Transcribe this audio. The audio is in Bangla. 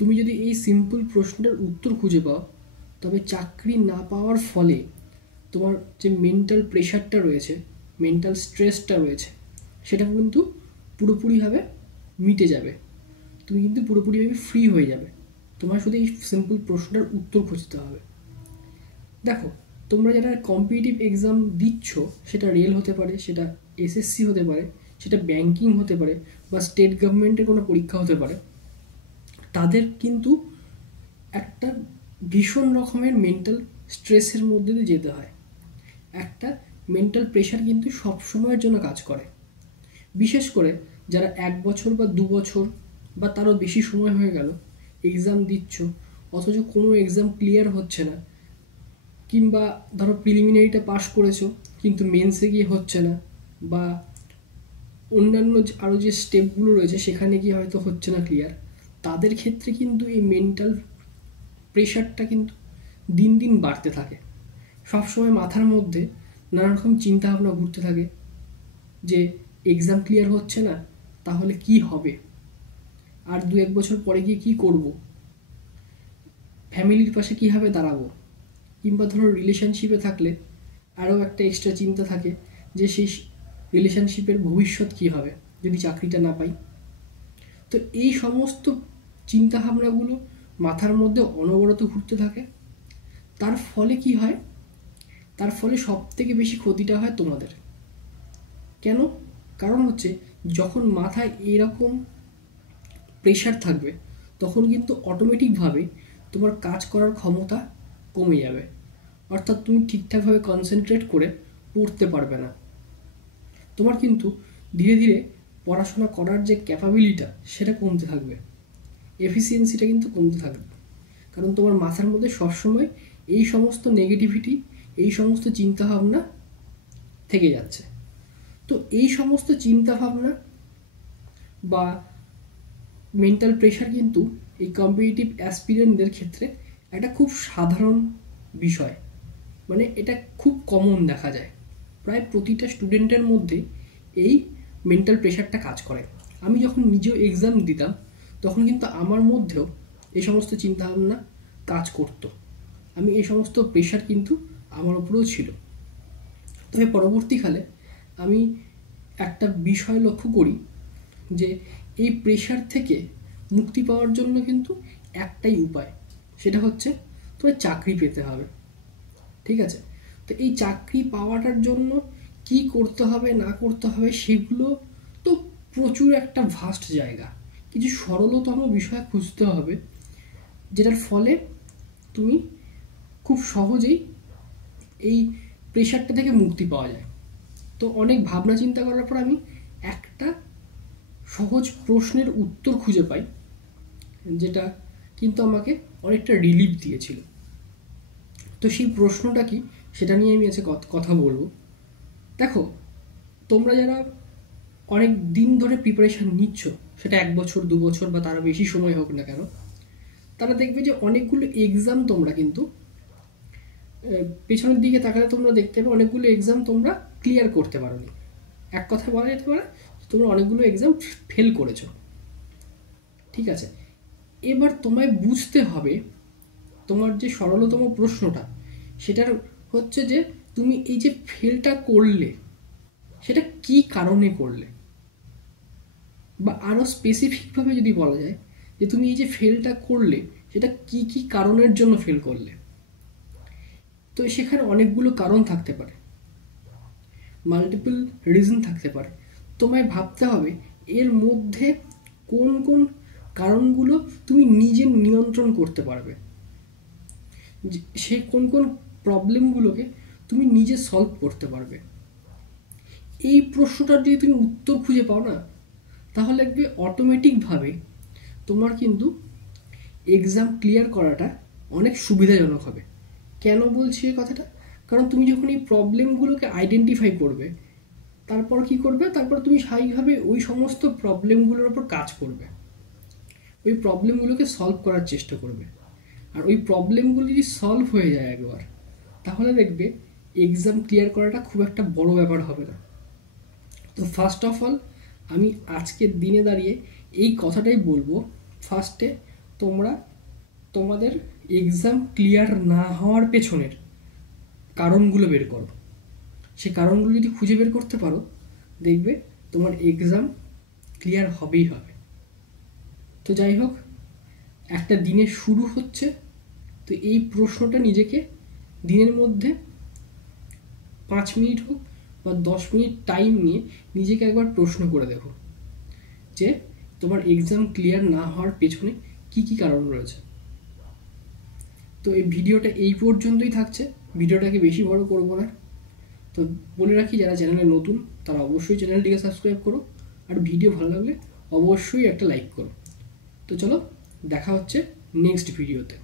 তুমি যদি এই সিম্পল প্রশ্নটার উত্তর খুঁজে পাও, তবে চাকরি না পাওয়ার ফলে তোমার যে মেন্টাল প্রেশারটা রয়েছে, মেন্টাল স্ট্রেসটা রয়েছে, সেটা কিন্তু পুরোপুরিভাবে মিটে যাবে। তুমি কিন্তু পুরোপুরিভাবে ফ্রি হয়ে যাবে। তোমার শুধু এই সিম্পল প্রশ্নটার উত্তর খুঁজতে হবে। দেখো, তোমরা যারা কম্পিটিটিভ এক্সাম দিচ্ছ, সেটা রেল হতে পারে, সেটা এসএসসি হতে পারে, সেটা ব্যাংকিং হতে পারে, বা স্টেট গভর্নমেন্টের কোনো পরীক্ষা হতে পারে, তাদের কিন্তু একটা ভীষণ রকমের মেন্টাল স্ট্রেসের মধ্যে দিয়ে যেতে হয়। একটা মেন্টাল প্রেশার কিন্তু সব সময়ের জন্য কাজ করে। বিশেষ করে যারা 1 বছর বা 2 বছর বা তারও বেশি সময় হয়ে গেল এক্সাম দিচ্ছ, অথচ কোনো এক্সাম ক্লিয়ার হচ্ছে না, কিংবা ধরো প্রিলিমিনারিটা পাস করেছো কিন্তু মেন্সে গিয়ে হচ্ছে না, বা অন্যান্য আরও যে স্টেপগুলো রয়েছে সেখানে গিয়ে হয়তো হচ্ছে না ক্লিয়ার, তাদের ক্ষেত্রে কিন্তু এই মেন্টাল প্রেশারটা কিন্তু দিন দিন বাড়তে থাকে। সবসময় মাথার মধ্যে নানা রকম চিন্তাভাবনা ঘুরতে থাকে যে এক্সাম ক্লিয়ার হচ্ছে না, তাহলে কি হবে, আর 2-1 বছর পরে গিয়ে কী করব, ফ্যামিলির পাশে কীভাবে দাঁড়াবো, কিংবা ধরো রিলেশনশিপে থাকলে আরও একটা এক্সট্রা চিন্তা থাকে যে সেই রিলেশনশিপের ভবিষ্যৎ কী হবে যদি চাকরিটা না পাই। তো এই সমস্ত চিন্তাভাবনাগুলো মাথার মধ্যে অনবরত ঘুরতে থাকে। তার ফলে কি হয়? তার ফলে সবথেকে বেশি ক্ষতিটা হয় তোমাদের। কেন? কারণ হচ্ছে যখন মাথায় এরকম প্রেশার থাকবে, তখন কিন্তু অটোমেটিকভাবে তোমার কাজ করার ক্ষমতা কমে যাবে। অর্থাৎ তুমি ঠিকঠাকভাবে কনসেন্ট্রেট করে পড়তে পারবে না। তোমার কিন্তু ধীরে ধীরে পড়াশোনা করার যে ক্যাপাবিলিটা, সেটা কমতে থাকবে, এফিসিয়েন্সিটা কিন্তু কমতে থাকবে। কারণ তোমার মাথার মধ্যে সবসময় এই সমস্ত নেগেটিভিটি, এই সমস্ত চিন্তাভাবনা থেকে যাচ্ছে। তো এই সমস্ত চিন্তাভাবনা বা মেন্টাল প্রেশার কিন্তু এই কম্পিটিটিভ অ্যাসপিরেন্টদের ক্ষেত্রে একটা খুব সাধারণ বিষয়। মানে এটা খুব কমন দেখা যায়, প্রায় প্রতিটা স্টুডেন্টের মধ্যে এই মেন্টাল প্রেশারটা কাজ করে। আমি যখন নিজেও এক্সাম দিতাম, তখন কিন্তু আমার মধ্যেও এই সমস্ত চিন্তাভাবনা কাজ করতো। আমি এই সমস্ত প্রেশার কিন্তু আমার উপরেও ছিল। তবে পরবর্তীকালে আমি একটা বিষয় লক্ষ্য করি যে এই প্রেশার থেকে মুক্তি পাওয়ার জন্য কিন্তু একটাই উপায়, সেটা হচ্ছে তোমার চাকরি পেতে হবে। ঠিক আছে? তো এই চাকরি পাওয়াটার জন্য কি করতে হবে না করতে হবে সেগুলো তো প্রচুর একটা ভাস্ট জায়গা। কিছু সরলতম বিষয় খুঁজতে হবে, যেটার ফলে তুমি খুব সহজেই এই প্রেশারটা থেকে মুক্তি পাওয়া যায়। তো অনেক ভাবনা চিন্তা করার পর আমি একটা সহজ প্রশ্নের উত্তর খুঁজে পাই, যেটা কিন্তু আমাকে অনেকটা রিলিফ দিয়েছিল। তো সেই প্রশ্নটা কি, সেটা নিয়ে আমি আজকে কথা বলবো। দেখো, তোমরা যারা অনেক দিন ধরে প্রিপারেশান নিচ্ছ, সেটা 1 বছর 2 বছর বা তারা বেশি সময় হোক না কেন, তারা দেখবে যে অনেকগুলো এক্সাম তোমরা কিন্তু পেছনের দিকে তাকালে তোমরা দেখতে পাবে অনেকগুলো এক্সাম তোমরা ক্লিয়ার করতে পারোনি। এক কথায় বলা যেতে পারে তোমরা অনেকগুলো এক্সাম ফেল করেছো। ঠিক আছে? এবার তোমায় বুঝতে হবে তোমার যে সরলতম প্রশ্নটা, সেটার হচ্ছে যে তুমি এই যে ফেলটা করলে, সেটা কি কারণে করলে, বা আরও স্পেসিফিকভাবে যদি বলা যায় যে তুমি এই যে ফেলটা করলে সেটা কি কি কারণের জন্য ফেল করলে। তো সেখানে অনেকগুলো কারণ থাকতে পারে, মাল্টিপল রিজন থাকতে পারে। তোমায় ভাবতে হবে এর মধ্যে কোন কোন কারণগুলো তুমি নিজে নিয়ন্ত্রণ করতে পারবে, সে কোন কোন প্রবলেমগুলোকে তুমি নিজে সলভ করতে পারবে। এই প্রশ্নটার যদি তুমি উত্তর খুঁজে পাও না, তাহলে দেখবে অটোমেটিকভাবে তোমার কিন্তু এক্সাম ক্লিয়ার করাটা অনেক সুবিধাজনক হবে। কেন বলছি এই কথাটা? কারণ তুমি যখন এই প্রবলেমগুলোকে আইডেন্টিফাই করবে, তারপর কি করবে? তারপর তুমি স্বাভাবিকভাবে ওই সমস্ত প্রবলেমগুলোর ওপর কাজ করবে, ওই প্রবলেমগুলোকে সলভ করার চেষ্টা করবে। আর ওই প্রবলেমগুলো যদি সলভ হয়ে যায় একবার, তাহলে দেখবে এক্সাম ক্লিয়ার করাটা খুব একটা বড় ব্যাপার হবে না। তো ফার্স্ট অফ অল আমি আজকের দিনে দাঁড়িয়ে এই কথাটাই বলবো, ফার্স্টে তোমরা তোমাদের এক্সাম ক্লিয়ার না হওয়ার পেছনের কারণগুলো বের করো। সেই কারণগুলো যদি খুঁজে বের করতে পারো, দেখবে তোমার এক্সাম ক্লিয়ার হবেই হবে। তো যাই হোক, একটা দিনের শুরু হচ্ছে, তো এই প্রশ্নটা নিজেকে দিনের মধ্যে 5 মিনিট হোক বা 10 মিনিট টাইম নিয়ে নিজেকে একবার প্রশ্ন করে দেখো যে তোমার এক্সাম ক্লিয়ার না হওয়ার পেছনে কি কি কারণ রয়েছে। তো এই ভিডিওটা এই পর্যন্তই থাকছে, ভিডিওটাকে বেশি বড় করবো না। তো বলে রাখি, যারা চ্যানেলে নতুন তারা অবশ্যই চ্যানেলটিকে সাবস্ক্রাইব করো, আর ভিডিও ভালো লাগলে অবশ্যই একটা লাইক করো। তো চলো, দেখা হচ্ছে নেক্সট ভিডিওতে।